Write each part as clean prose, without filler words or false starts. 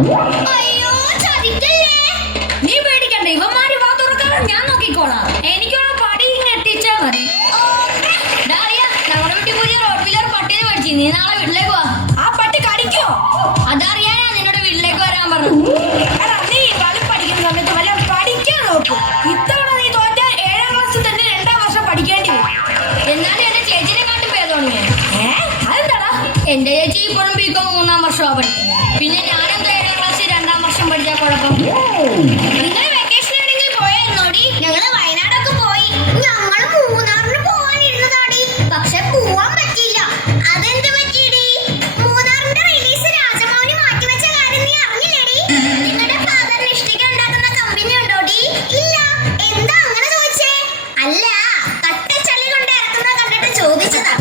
അയ്യോ ചതിക്കല്ലേ. നീ പേടിക്കണ്ട, ഇവന്മാര് വാ തുറക്കാൻ ഞാൻ നോക്കിക്കോളാം. എനിക്കുള്ള പടി ഇങ്ങ് എത്തിച്ചാ മതി. ഞങ്ങളുടെ വീട്ടിൽ പുതിയ റോഡ് വീലർ പട്ടിനെ മേടിച്ചു. നീ നാളെ വീട്ടിലേക്ക് വാ. ആ പട്ടി കടിക്കോ? അതറിയാനാ നിന്നോട് വീട്ടിലേക്ക് വരാൻ പറഞ്ഞു. നീ വലം പഠിക്കുന്ന സമയത്ത് വല്ല പഠിക്കാൻ നോക്കും. ഇത്തവണ നീ തോറ്റ 7ാം ക്ലാസ്സിൽ തന്നെ 2ാം വർഷം പഠിക്കേണ്ടി വരും. എന്നാലും എന്റെ ചേച്ചിനെ കാട്ടും ഭേദമാണ് ഞാൻ. അതെന്താടാ? എന്റെ ചേച്ചി ഇപ്പോഴും ബികോം 3ാം വർഷമാണ് പഠിക്കുന്നത്. പിന്നെ ഞാനെന്താ 7ാം ക്ലാസ്സിൽ 2ാം വർഷം പഠിച്ചാൽ കുഴപ്പം? നിങ്ങൾ വെക്കേഷൻ എവിടെയെങ്കിലും പോയായിരുന്നോടി? ഞങ്ങള് വയനാടൊക്കെ പോയി. ഞങ്ങൾ മൂന്നാറിന് പോവാനിരുന്നതാടി. പക്ഷെ പോവാൻ പറ്റില്ല. അതെന്ത് പറ്റിയടി? മൂന്നാറിന്റെ റിലീസ് രാജമൗലി മാറ്റിവെച്ച കാര്യം നീ അറിഞ്ഞില്ലേടി? നിങ്ങളുടെ ഫാദറിന് ഇഷ്ടിക ഉണ്ടാക്കുന്ന കമ്പനി ഉണ്ടോടി? ഇല്ല. എന്താ അങ്ങനെ ചോദിച്ചേ? അല്ല, കട്ടച്ചളി കൊണ്ട് ഇറക്കുന്നത് കണ്ടിട്ട് ചോദിച്ചതാ.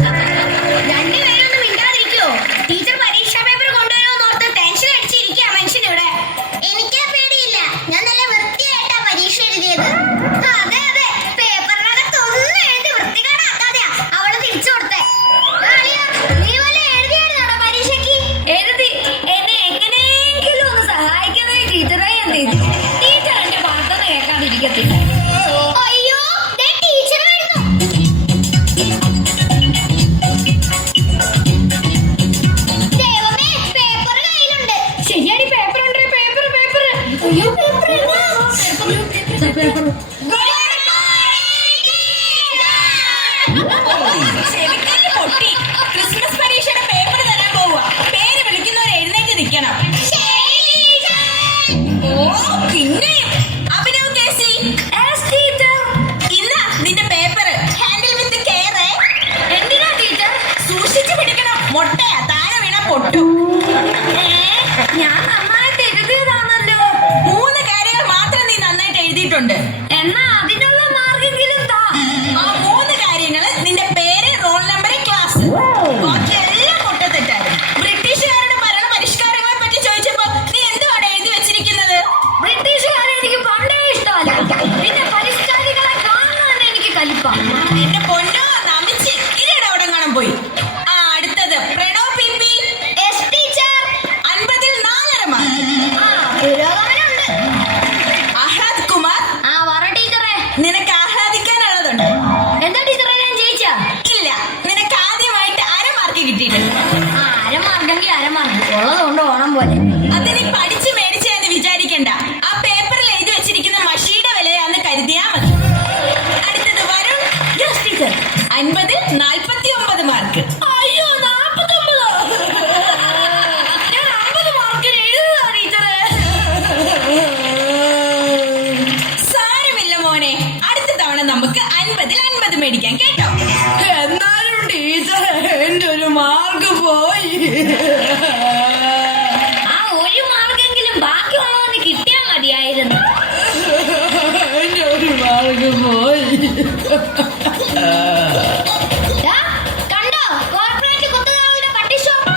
രണ്ടുപേരൊന്നും മിണ്ടാതിരിക്കോ? ടീച്ചർ പരീക്ഷാ പേപ്പർ കൊണ്ടുവരുമെന്ന് ഓർത്ത് ടെൻഷൻ അടിച്ചിരിക്കുക മനുഷ്യനിവിടെ. എനിക്ക് പേടിയില്ല. ഞാൻ നല്ല വൃത്തിയായിട്ടാ പരീക്ഷ എഴുതിയത്. അതെ അതെ, പേപ്പറിനകത്ത് ഒന്നും എഴുതി വൃത്തികേടാക്കാതെയാ അവള് തിരിച്ചു കൊടുത്തേ. നീ വല്ല എഴുതിയായിരുന്നോടാ പരീക്ഷയ്ക്ക്? എഴുതി. എന്നെ എങ്ങനെയെങ്കിലും ഒന്ന് സഹായിക്കുന്നേ ടീച്ചറെ. എന്ത് ടീച്ചർ എന്റെ വാർത്ത കേൾക്കാതിരിക്കത്തില്ല. അയ്യോ, ടീച്ചർ വരുന്നു. ദൈവമേ, പേപ്പർ കയ്യിലുണ്ട്. ശരിയാടി, പേപ്പർ ഉണ്ട്. Paper paper. അയ്യോ, പേപ്പർ പൊട്ടി. ക്രിസ്മസ് പരീക്ഷയുടെ പേപ്പർ തരാൻ പോവുക. പേര് വിളിക്കുന്നവർ എഴുന്നേറ്റ് നിൽക്കണം. ഓ, പിന്നെ അഭിനവ് കേസി. ഇന്നാ നിന്റെ പേപ്പർ. Handle with care. എന്തിനാ ടീച്ചർ? സൂക്ഷിച്ചു പിടിക്കണം. മൊട്ടയാ, താഴെ വീണ പൊട്ടു. ഞാൻ നന്നായിട്ട് എഴുതിയതാണല്ലോ. 3 കാര്യങ്ങൾ മാത്രം നീ നന്നായിട്ട് എഴുതിയിട്ടുണ്ട്. എന്നാ അതിനുള്ള മാർക്കെങ്കിലും താ. ആ 3 കാര്യങ്ങള് നിന്റെ പേര്, റോൾ നമ്പർ, ക്ലാസ്. ബാക്കി എല്ലാം പൊട്ടത്തെറ്റായിരുന്നു. ബ്രിട്ടീഷുകാരുടെ ഭരണ പരിഷ്കാരങ്ങളെ പറ്റി ചോദിച്ചപ്പോ നീ എന്തുവാണ് എഴുതി വെച്ചിരിക്കുന്നത്? ബ്രിട്ടീഷുകാരെ എനിക്ക് പണ്ടേ ഇഷ്ടമല്ല. പിന്നെ പരിഷ്കാരികളെ കാണാൻ എനിക്ക് കലിപ്പാ. എന്റെ പൊന്നോ, നമിച്ച് ഇരയുടെ അവിടെ കാണാൻ പോയി. ആ, അടുത്തത് പ്രണവ് പിപി. ടീച്ചർ 50ൽ 4.5 മാർക്ക്. പുരോഗമനമുണ്ട്. ആഹ്ലാദ് കുമാർ. പറ ടീച്ചറെ. നിനക്ക് ആഹ്ലാദിക്കാനുള്ളതുണ്ട്. എന്താ ടീച്ചറെ, ഞാൻ ജയിച്ചാ? ഇല്ല, നിനക്ക് ആദ്യമായിട്ട് 1/2 മാർക്ക് കിട്ടിയിട്ടുണ്ട്. 1/2 മാർക്കെങ്കിൽ 1/2 മാർക്ക് ഉള്ളതുകൊണ്ട് ഓണം പോലെ. അത് നീ പഠിച്ച് മേടിച്ചെന്ന് വിചാരിക്കണ്ട. ആ പേപ്പറിൽ എഴുതി വെച്ചിരിക്കുന്ന മഷിയുടെ വിലയാന്ന് കരുതിയാ മതി. അടുത്തത് വരുൺ. Teacher 50ൽ 49 mark. അയ്യോ, 49. ഞാൻ 50 മാർക്കിന് എഴുതുക ടീച്ചറെ. സാരമില്ല മോനെ, അടുത്ത തവണ നമുക്ക് 50ൽ 50 മേടിക്കാം കേട്ടോ. എന്നാലും ടീച്ചർ, എന്റെ ഒരു മാർക്ക് പോയി. ആ 1 മാർക്കെങ്കിലും ബാക്കിയുള്ളവന് കിട്ടിയാൽ മതിയായിരുന്നു. എന്റെ ഒരു മാർക്ക് പോയി. കണ്ടോ, കോർപ്പറേറ്റ് കുത്തുകാരുടെ പട്ടി ഷോപ്പ്.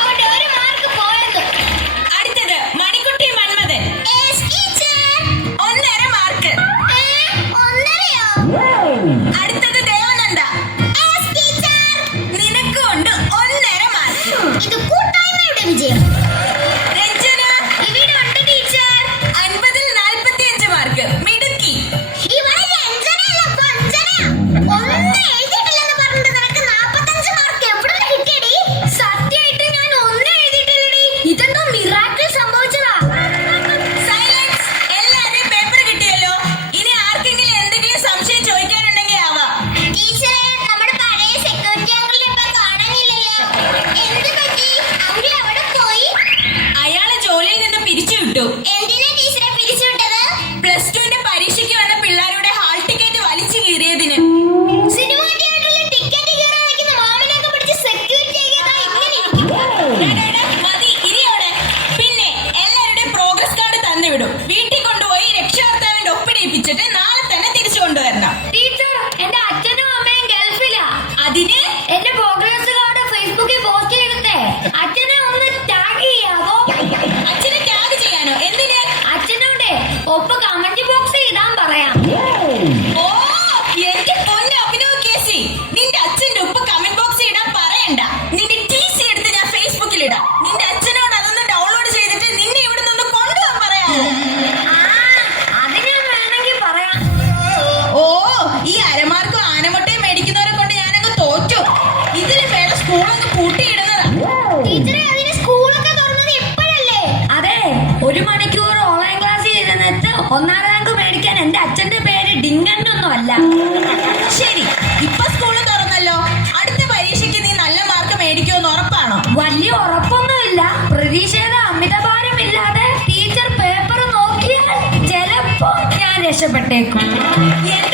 അവന്റെ 1 മാർക്ക് പോയത്. അടുത്തത് മണിക്കുട്ടി മന്മഥൻ. 1.5 മാർക്ക്. 1.5യോ? അടുത്തത് ദേവനന്ദ. നിനക്കുണ്ട് 1.5 മാർക്ക്. ഇത് കൂട്ടായ്മയുടെ വിജയം. രഞ്ജന. ഇവിടെ ഉണ്ട് ടീച്ചർ. 50ൽ 45 മാർക്ക്. മിടുക്കി. ഇവളെ രഞ്ജനയല്ല, പഞ്ചനയാ. ഒന്നും എഴുതിയിട്ടില്ലെന്ന് പറഞ്ഞിട്ട് നിനക്ക് 45 മാർക്ക് എവിടെ കിട്ടിയടി? സത്യമായിട്ട് ഞാൻ ഒന്നും എഴുതിയിട്ടില്ലടി. ഇതെന്തോ മിറാക്കിൾ സംഭവിച്ചതാ. സൈലൻസ്. എല്ലാവരുടെയും പേപ്പർ കിട്ടിയല്ലോ. ഇനി ആർക്കെങ്കിലും എന്തെങ്കിലും സംശയം ചോദിക്കാനുണ്ടെങ്കിൽ ആവാം. ടീച്ചറെ, നമ്മുടെ പഴയ സെക്യൂരിറ്റി അങ്കിളിനെ ഇപ്പൊ കാണാനില്ലല്ലോ. എന്ത് പറ്റി? അങ്കിൾ അവിടെ പോയി. അയാളെ ജോലിയിൽ നിന്ന് പിരിച്ചു വിട്ടു. എന്തിനാ ടീച്ചറെ പിരിച്ചു വിട്ടത്? +2ന്റെ പരീക്ഷയ്ക്ക് വന്ന പിള്ളേരുടെ ഹാൾ ടിക്കറ്റ് വലിച്ചു കീറിയതിന്. സിനിമ തിയേറ്ററിൽ ടിക്കറ്റ് കീറാൻ വെക്കുന്ന മാമനെയൊക്കെ പിടിച്ച് സെക്യൂരിറ്റി ആക്കിയതാ ഇങ്ങനെ ഇരിക്കും. മതി, ഇരിയോടെ. പിന്നെ എല്ലാവരുടെയും പ്രോഗ്രസ് കാർഡ് തന്നുവിടും. വീട്ടിൽ കൊണ്ടുപോയി രക്ഷകർത്താവിന്റെ ഒപ്പിടിപ്പിച്ചിട്ട് നാളെ തന്നെ തിരിച്ചു കൊണ്ടുവരണം. ടീച്ചർ, എന്റെ അച്ഛനും അമ്മയും ഗൾഫിലാ. അതിന് എന്റെ പ്രോഗ്രസ് കാർഡ് ഫേസ്ബുക്കിൽ പോസ്റ്റ് ചെയ്തിട്ടേ അച്ഛനെ ഒന്ന് ടാഗ് ചെയ്യാവോ? അച്ഛനെ ടാഗ് ചെയ്യാനോ? എന്തിന്? അച്ഛനോടെ ഒപ്പ് കമന്റ് ബോക്സിൽ ഇടാൻ പറയാം. ഓ, എന്റെ പൊന്ന് അഭിനവ് കേസി, നിന്റെ അച്ഛന്റെ ഒപ്പ് കമന്റ് ബോക്സിൽ ഇടാൻ പറയണ്ട. നിന്റെ TC എടുത്ത് ഞാൻ ഫേസ്ബുക്കിൽ ഇടാം. 1ാം റാങ്ക് മേടിക്കാൻ എന്റെ അച്ഛന്റെ പേര് ഡിങ്ങന്നൊന്നും അല്ല. ശരി, ഇപ്പൊ സ്കൂള് തുറന്നല്ലോ. അടുത്ത പരീക്ഷയ്ക്ക് നീ നല്ല മാർക്ക് മേടിക്കുമെന്ന് ഉറപ്പാണോ? വലിയ ഉറപ്പൊന്നുമില്ല. പ്രതീക്ഷയുടെ അമിതഭാരമില്ലാതെ ടീച്ചർ പേപ്പർ നോക്കിയാൽ ചിലപ്പോ ഞാൻ രക്ഷപ്പെട്ടേക്കും. എന്റെ